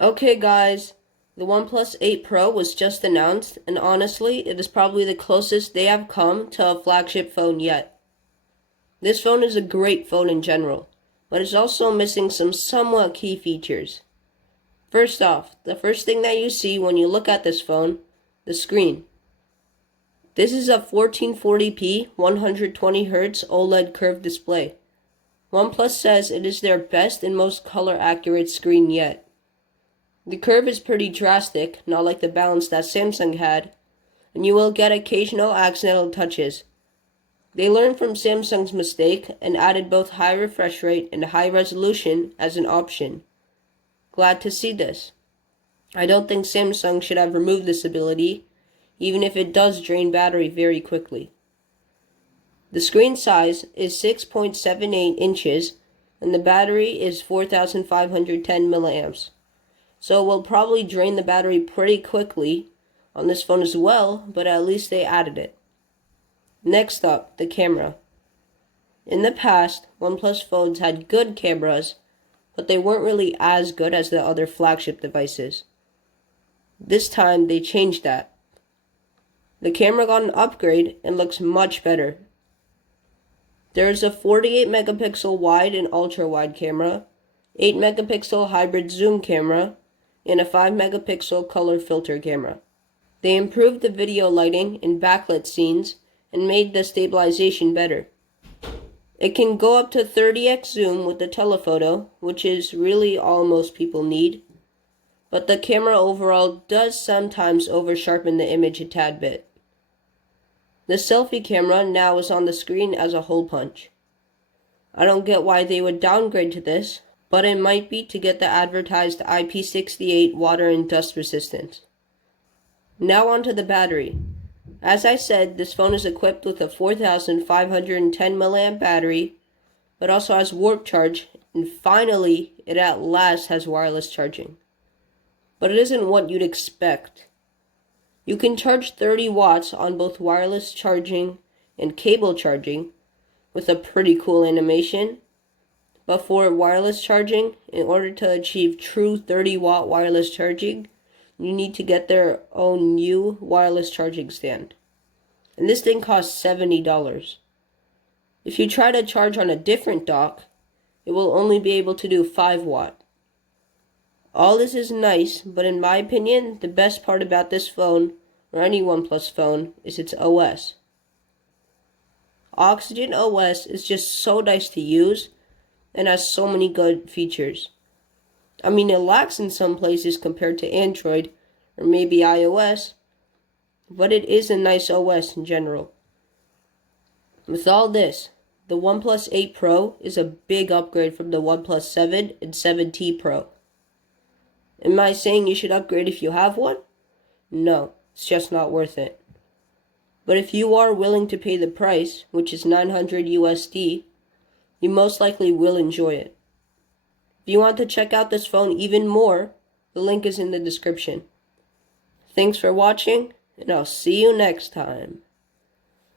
Okay guys, the OnePlus 8 Pro was just announced, and honestly, it is probably the closest they have come to a flagship phone yet. This phone is a great phone in general, but it's also missing some somewhat key features. First off, the first thing that you see when you look at this phone, the screen. This is a 1440p 120Hz OLED curved display. OnePlus says it is their best and most color accurate screen yet. The curve is pretty drastic, not like the balance that Samsung had, and you will get occasional accidental touches. They learned from Samsung's mistake and added both high refresh rate and high resolution as an option. Glad to see this. I don't think Samsung should have removed this ability, even if it does drain battery very quickly. The screen size is 6.78 inches, and the battery is 4,510 milliamps. So it will probably drain the battery pretty quickly on this phone as well, but at least they added it. Next up, the camera. In the past, OnePlus phones had good cameras, but they weren't really as good as the other flagship devices. This time, they changed that. The camera got an upgrade and looks much better. There is a 48 megapixel wide and ultra wide camera, 8 megapixel hybrid zoom camera, and a 5 megapixel color filter camera. They improved the video lighting and backlit scenes and made the stabilization better. It can go up to 30x zoom with the telephoto, which is really all most people need, but the camera overall does sometimes over-sharpen the image a tad bit. The selfie camera now is on the screen as a hole punch. I don't get why they would downgrade to this, but it might be to get the advertised IP68 water and dust resistance. Now onto the battery. As I said, this phone is equipped with a 4,510 mAh battery, but also has warp charge, and finally, it at last has wireless charging. But it isn't what you'd expect. You can charge 30 watts on both wireless charging and cable charging, with a pretty cool animation. But for wireless charging, in order to achieve true 30-watt wireless charging, you need to get their own new wireless charging stand. And this thing costs $70. If you try to charge on a different dock, it will only be able to do 5 watt. All this is nice, but in my opinion, the best part about this phone, or any OnePlus phone, is its OS. Oxygen OS is just so nice to use, and has so many good features. I mean, it lacks in some places compared to Android, or maybe iOS, but it is a nice OS in general. With all this, the OnePlus 8 Pro is a big upgrade from the OnePlus 7 and 7T Pro. Am I saying you should upgrade if you have one? No, it's just not worth it. But if you are willing to pay the price, which is $900 USD, you most likely will enjoy it. If you want to check out this phone even more, the link is in the description. Thanks for watching, and I'll see you next time.